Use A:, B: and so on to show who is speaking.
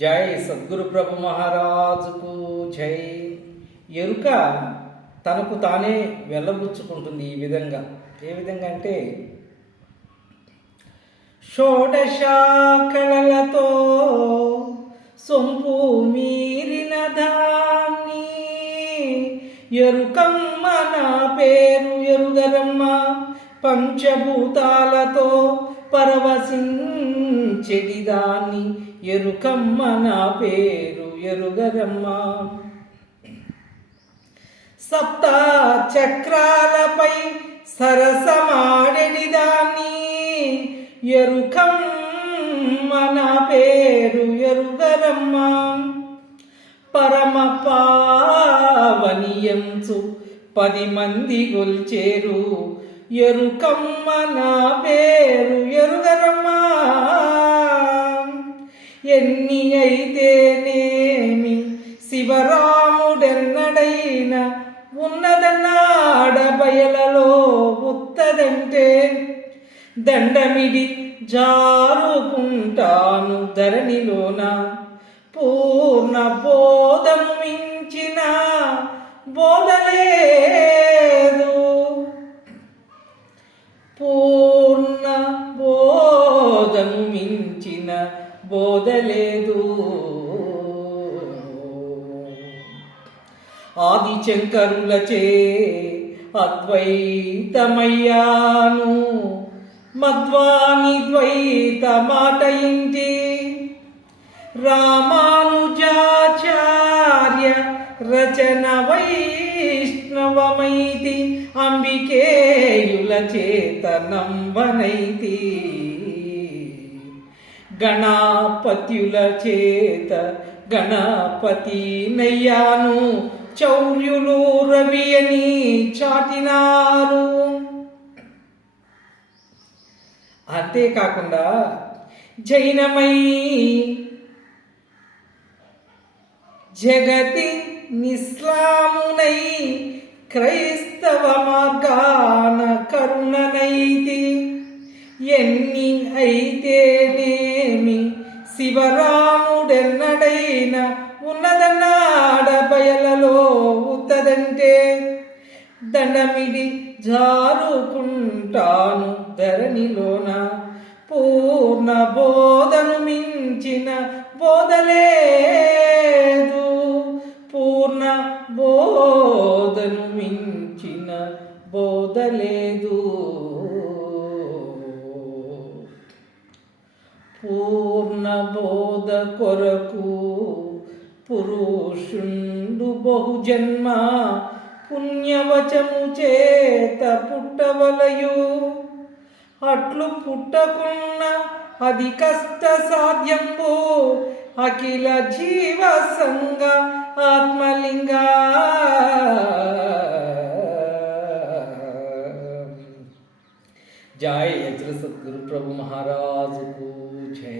A: జై సద్గురు ప్రభు మహారాజుకు జై. ఎరుక తనకు తానే వెళ్ళబుచ్చుకుంటుంది ఈ విధంగా. ఏ విధంగా అంటే షోడశాకళలతో సొంపు మీరిన దాన్ని ఎరుకమ్మ నా పేరు ఎరుగరమ్మ పంచభూతాలతో పరవశించెడిదాన్ని ఎరుకమ్మ నా పేరు ఎరుగరమ్మ సప్త చక్రాలపై సరసమాడెడిదాన్ని ఎరుకమ్మ నా పేరు ఎరుగరమ్మ పరమ పావనియంచు పది మంది గొల్చేరు ఎరుకమ్మ నా పేరు ఎరుగరమ్మా. ఎన్ని అయితేనేమి శివరాముడెన్నడైన ఉన్నదన్నాడ బయలలో ఉత్తదంటే దండమిడి జారుకుంటాను ధరణిలోన. పూర్ణ బోధను మించిన బోధ పూర్ణ బోధను మించిన బోధలేదు. ఆది శంకరులచే అద్వైతమయ్యాను. మధ్వాని ద్వైత మాట రామానుజాచార్య రచన వై వైష్ణవమైతి అంబికేయుల చేత నంబనైతి గణాపత్యుల చేత గణపతి నయ్యాను చౌర్యులు రవి అని చాటినారు. అంతేకాకుండా జైనమై జగతి నిస్లామునై క్రైస్తవ మార్గాన కరుణనైతి ఎన్ని అయితేనేమి శివరాముడెన్నడైన ఉన్నదన్నాడ బయలలో ఉత్తదంటే. దండమిడి జారుకుంటాను ధరణిలోన. పూర్ణ బోధను మించిన బోధలే మించిన బోధలేదు. పూర్ణ బోధ కొరకు పురుషుండు బహుజన్మ పుణ్యవచము చేత పుట్టవలయు. అట్లు పుట్టకున్న అది కష్ట సాధ్యంబు అఖిల జీవ సంగ జై యజ్ర సద్గురు ప్రభు మహారాజుకు జై